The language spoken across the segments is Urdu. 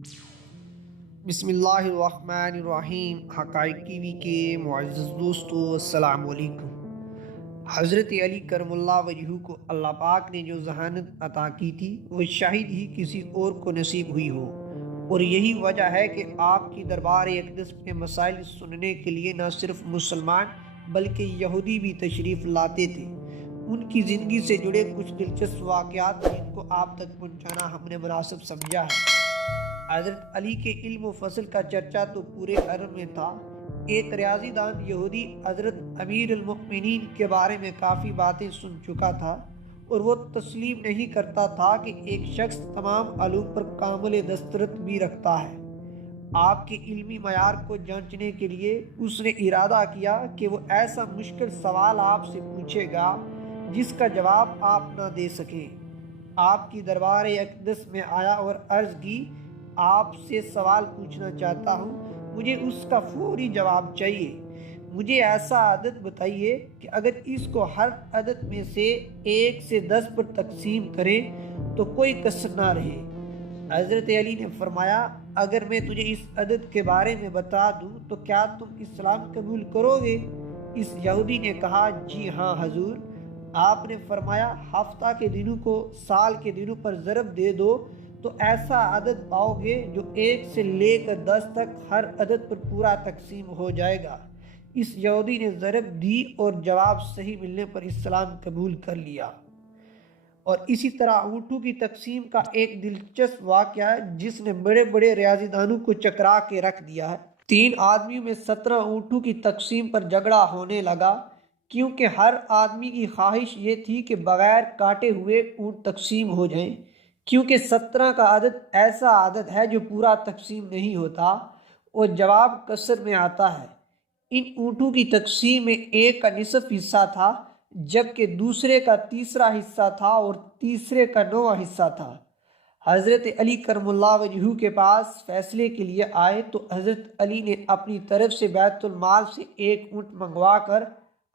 بسم اللہ الرحمن الرحیم۔ حقائق ٹی وی کے معزز دوستو، السلام علیکم۔ حضرت علی کرم اللہ وجہہ کو اللہ پاک نے جو ذہانت عطا کی تھی وہ شاید ہی کسی اور کو نصیب ہوئی ہو، اور یہی وجہ ہے کہ آپ کی دربار اقدس میں مسائل سننے کے لیے نہ صرف مسلمان بلکہ یہودی بھی تشریف لاتے تھے۔ ان کی زندگی سے جڑے کچھ دلچسپ واقعات جن کو آپ تک پہنچانا ہم نے مناسب سمجھا ہے۔ حضرت علی کے علم و فضل کا چرچا تو پورے عرب میں تھا۔ ایک ریاضی دان یہودی حضرت امیر المؤمنین کے بارے میں کافی باتیں سن چکا تھا، اور وہ تسلیم نہیں کرتا تھا کہ ایک شخص تمام علوم پر کامل دسترس بھی رکھتا ہے۔ آپ کے علمی معیار کو جانچنے کے لیے اس نے ارادہ کیا کہ وہ ایسا مشکل سوال آپ سے پوچھے گا جس کا جواب آپ نہ دے سکیں۔ آپ کی دربار اقدس میں آیا اور عرض کی، آپ سے سوال پوچھنا چاہتا ہوں، مجھے اس کا فوری جواب چاہیے۔ مجھے ایسا عدد بتائیے کہ اگر اس کو ہر عدد میں سے 1 سے 10 پر تقسیم کریں تو کوئی کسر نہ رہے۔ حضرت علی نے فرمایا، اگر میں تجھے اس عدد کے بارے میں بتا دوں تو کیا تم اسلام قبول کرو گے؟ اس یہودی نے کہا، جی ہاں حضور۔ آپ نے فرمایا، ہفتہ کے دنوں کو سال کے دنوں پر ضرب دے دو تو ایسا عدد پاؤ گے جو 1 سے لے کر 10 تک ہر عدد پر پورا تقسیم ہو جائے گا۔ اس یہودی نے ضرب دی اور جواب صحیح ملنے پر اسلام قبول کر لیا۔ اور اسی طرح اونٹوں کی تقسیم کا ایک دلچسپ واقعہ ہے جس نے بڑے بڑے ریاضی دانوں کو چکرا کے رکھ دیا ہے۔ 3 آدمیوں میں 17 اونٹوں کی تقسیم پر جھگڑا ہونے لگا، کیونکہ ہر آدمی کی خواہش یہ تھی کہ بغیر کاٹے ہوئے اونٹ تقسیم ہو جائیں، کیونکہ 17 کا عدد ایسا عدد ہے جو پورا تقسیم نہیں ہوتا اور جواب کسر میں آتا ہے۔ ان اونٹوں کی تقسیم میں ایک کا نصف حصہ تھا، جبکہ دوسرے کا تیسرا حصہ تھا اور تیسرے کا 9واں حصہ تھا۔ حضرت علی کرم اللہ وجہہ کے پاس فیصلے کے لیے آئے تو حضرت علی نے اپنی طرف سے بیت المال سے 1 اونٹ منگوا کر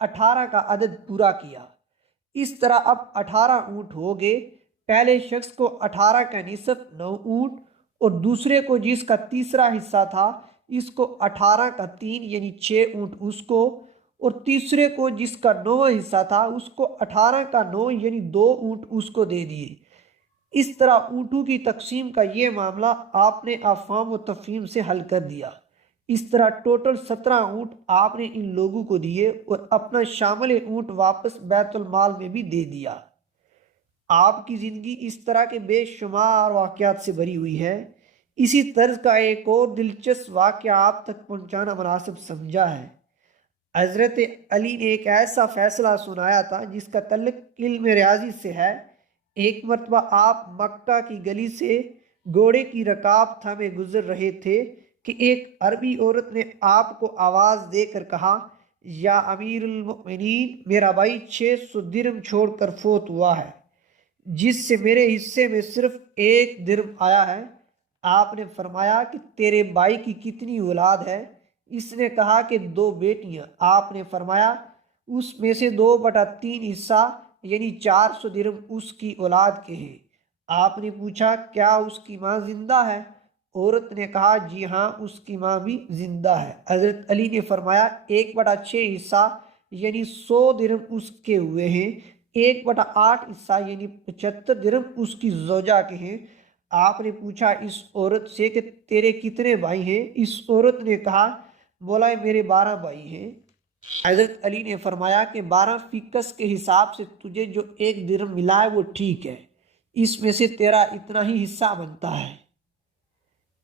18 کا عدد پورا کیا۔ اس طرح اب 18 اونٹ ہو گئے۔ پہلے شخص کو 18 کا نصف 9 اونٹ، اور دوسرے کو جس کا تیسرا حصہ تھا اس کو 18 کا 3 یعنی 6 اونٹ اس کو، اور تیسرے کو جس کا 9واں حصہ تھا اس کو 18 کا 9 یعنی 2 اونٹ اس کو دے دیے۔ اس طرح اونٹوں کی تقسیم کا یہ معاملہ آپ نے افہام و تفہیم سے حل کر دیا۔ اس طرح ٹوٹل 17 اونٹ آپ نے ان لوگوں کو دیے اور اپنا شامل اونٹ واپس بیت المال میں بھی دے دیا۔ آپ کی زندگی اس طرح کے بے شمار واقعات سے بھری ہوئی ہے۔ اسی طرز کا ایک اور دلچسپ واقعہ آپ تک پہنچانا مناسب سمجھا ہے۔ حضرت علی نے ایک ایسا فیصلہ سنایا تھا جس کا تعلق علم ریاضی سے ہے۔ ایک مرتبہ آپ مکہ کی گلی سے گھوڑے کی رکاب تھامے گزر رہے تھے کہ ایک عربی عورت نے آپ کو آواز دے کر کہا، یا امیر المؤمنین، میرا بھائی 600 درہم چھوڑ کر فوت ہوا ہے، جس سے میرے حصے میں صرف 1 درہم آیا ہے۔ آپ نے فرمایا کہ تیرے بھائی کی کتنی اولاد ہے؟ اس نے کہا کہ 2 بیٹیاں۔ آپ نے فرمایا، اس میں سے 2/3 حصہ یعنی 400 درہم اس کی اولاد کے ہیں۔ آپ نے پوچھا، کیا اس کی ماں زندہ ہے؟ عورت نے کہا، جی ہاں، اس کی ماں بھی زندہ ہے۔ حضرت علی نے فرمایا، 1/6 حصہ یعنی 100 درہم اس کے ہوئے ہیں، 1/8 حصہ یعنی 75 درہم اس کی زوجہ کے ہیں۔ آپ نے پوچھا اس عورت سے کہ تیرے کتنے بھائی ہیں؟ اس عورت نے کہا، مولا میرے 12 بھائی ہیں۔ حضرت علی نے فرمایا کہ 12 فی کس کے حساب سے تجھے جو 1 درہم ملا ہے وہ ٹھیک ہے، اس میں سے تیرا اتنا ہی حصہ بنتا ہے۔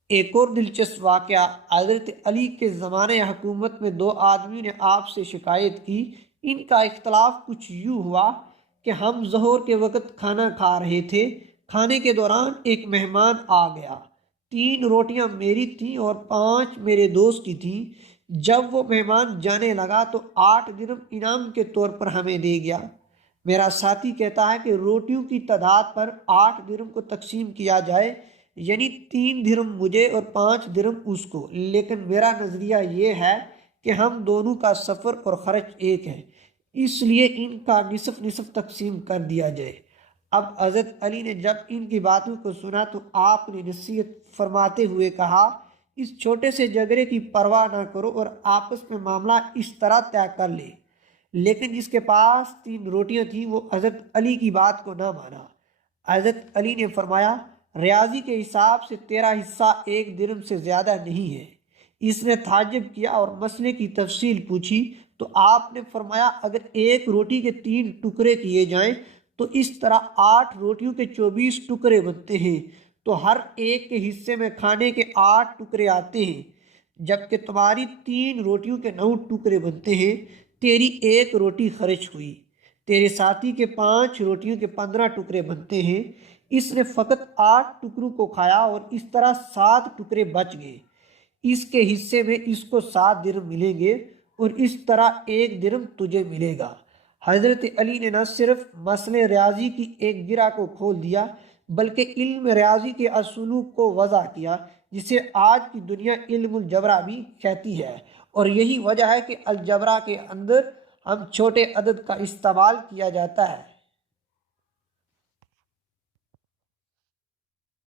ایک اور دلچسپ واقعہ، حضرت علی کے زمانے حکومت میں 2 آدمیوں نے آپ سے شکایت کی۔ ان کا اختلاف کچھ یوں ہوا کہ ہم ظہر کے وقت کھانا کھا رہے تھے۔ کھانے کے دوران ایک مہمان آ گیا۔ 3 روٹیاں میری تھیں اور 5 میرے دوست کی تھیں۔ جب وہ مہمان جانے لگا تو 8 درہم انعام کے طور پر ہمیں دے گیا۔ میرا ساتھی کہتا ہے کہ روٹیوں کی تعداد پر 8 درہم کو تقسیم کیا جائے، یعنی 3 درہم مجھے اور 5 درہم اس کو، لیکن میرا نظریہ یہ ہے کہ ہم دونوں کا سفر اور خرچ ایک ہے، اس لیے ان کا نصف نصف تقسیم کر دیا جائے۔ اب حضرت علی نے جب ان کی باتوں کو سنا تو آپ نے نصیحت فرماتے ہوئے کہا، اس چھوٹے سے جھگڑے کی پرواہ نہ کرو اور آپس میں معاملہ اس طرح طے کر لے۔ لیکن جس کے پاس 3 روٹیاں تھیں وہ حضرت علی کی بات کو نہ مانا۔ حضرت علی نے فرمایا، ریاضی کے حساب سے تیرا حصہ 1 درہم سے زیادہ نہیں ہے۔ اس نے تعجب کیا اور مسئلے کی تفصیل پوچھی تو آپ نے فرمایا، اگر 1 روٹی کے 3 ٹکڑے کیے جائیں تو اس طرح 8 روٹیوں کے 24 ٹکڑے بنتے ہیں، تو ہر ایک کے حصے میں کھانے کے 8 ٹکڑے آتے ہیں، جبکہ تمہاری 3 روٹیوں کے 9 ٹکڑے بنتے ہیں۔ تیری 1 روٹی خرچ ہوئی، تیرے ساتھی کے 5 روٹیوں کے 15 ٹکڑے بنتے ہیں، اس نے فقط 8 ٹکڑوں کو کھایا اور اس طرح 7 ٹکڑے بچ گئے، اس کے حصے میں اس کو 7 درہم ملیں گے اور اس طرح 1 درہم تجھے ملے گا۔ حضرت علی نے نہ صرف مسئلے ریاضی کی ایک گرہ کو کھول دیا بلکہ علم ریاضی کے اصولوں کو وضع کیا، جسے آج کی دنیا علم الجبرا بھی کہتی ہے، اور یہی وجہ ہے کہ الجبرا کے اندر ہم چھوٹے عدد کا استعمال کیا جاتا ہے۔